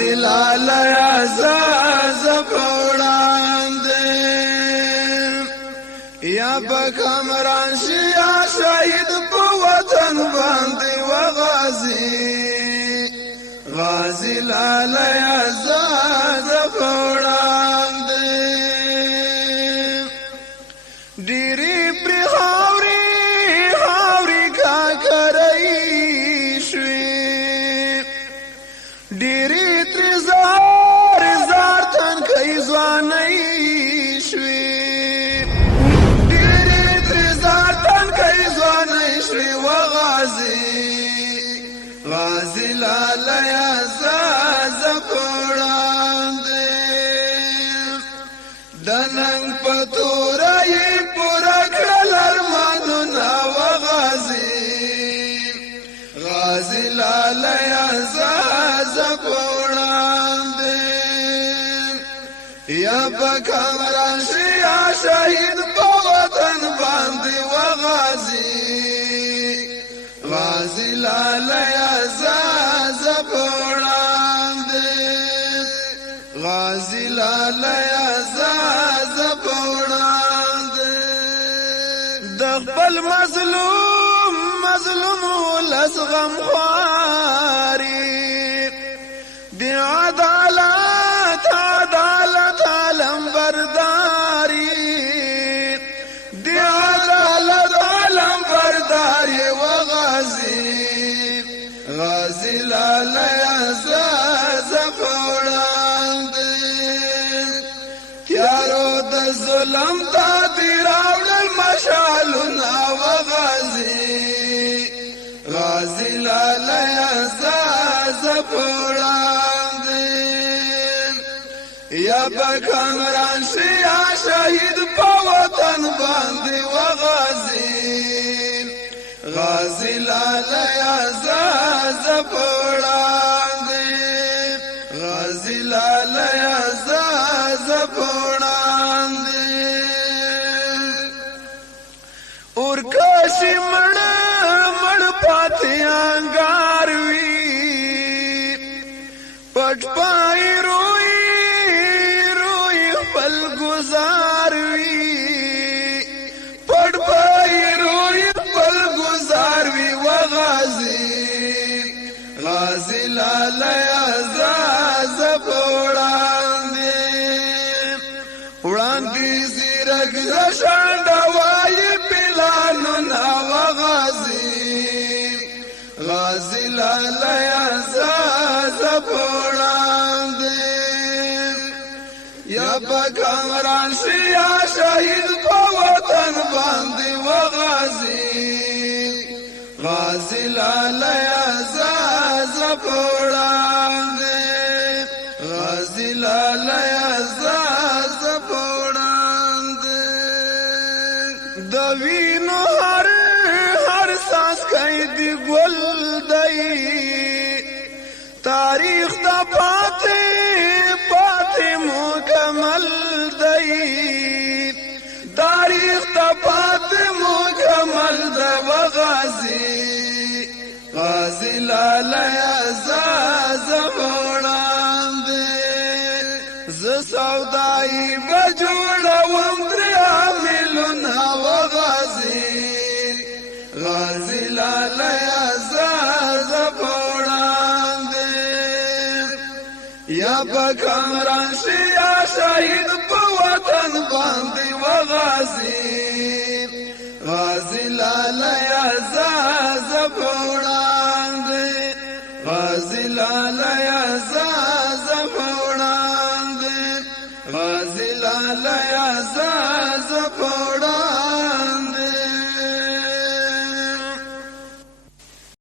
غازی لالا زاز پوڑاندے یا بکمران شی یا شہید پو وطن باندی و غازی لالا زاز پوڑاندے ڈیری پری خاوری کا کرائی شوی ڈیری تری زار تن کئی زوانئی شوی ڈیری تری زار تن کئی زوانئی شوی و غازی لالا زاز پوڑاندے دننگ پتورائی پورا کرل ارمانونا و غازی لالا زاز پوڑاندے یا بکمران شی یا شہید پا وطن باندی و غازی لالا زاز پوڑاندے غازی لالا زاز پوڑاندے دخبل مظلوم ولس غم خواری دی عدالت عالم برداری دی عدالت عالم برداری و غازی لالا زاز پوڑاندے تیارو د ظلم تا دی راوڑل مشالونا و غازی لالا زاز پوڑاندے یا بکمران شی یا شہید پا وطن باندی و غازی لالا زاز پوڑاندے غازی لالا زاز پوڑاندے اور کاشی مڑ پاتی انگاروی پٹ پائی روئی پل گزاروی پٹ پائی روئی پل گزاروی و غازی لالا زاز پوڑاندے وڑاندی زیرک زشاندوائی پلانونا و غازی لالا زاز پوڑاندے یا بکمران شی یا شہید پا وطن باندی و غازی لالا زاز پوڑاندے غازی لالا زاز پوڑاندے دوینو ہر سانس کئی دی گل دئی تاریخ دا پاتے مکمل دئی تاریخ دا پاتے مکمل دا و غازی لالا زاز پوڑاندے ز سودائی بجوڑا وندر عاملونا و غازی لالا زاز پوڑاندے یا بکمران شی یا شہید پا وطن باندی و غازی لالا زاز پوڑاندے غازی لالا زاز پوڑاندے غازی لالا زاز پوڑاندے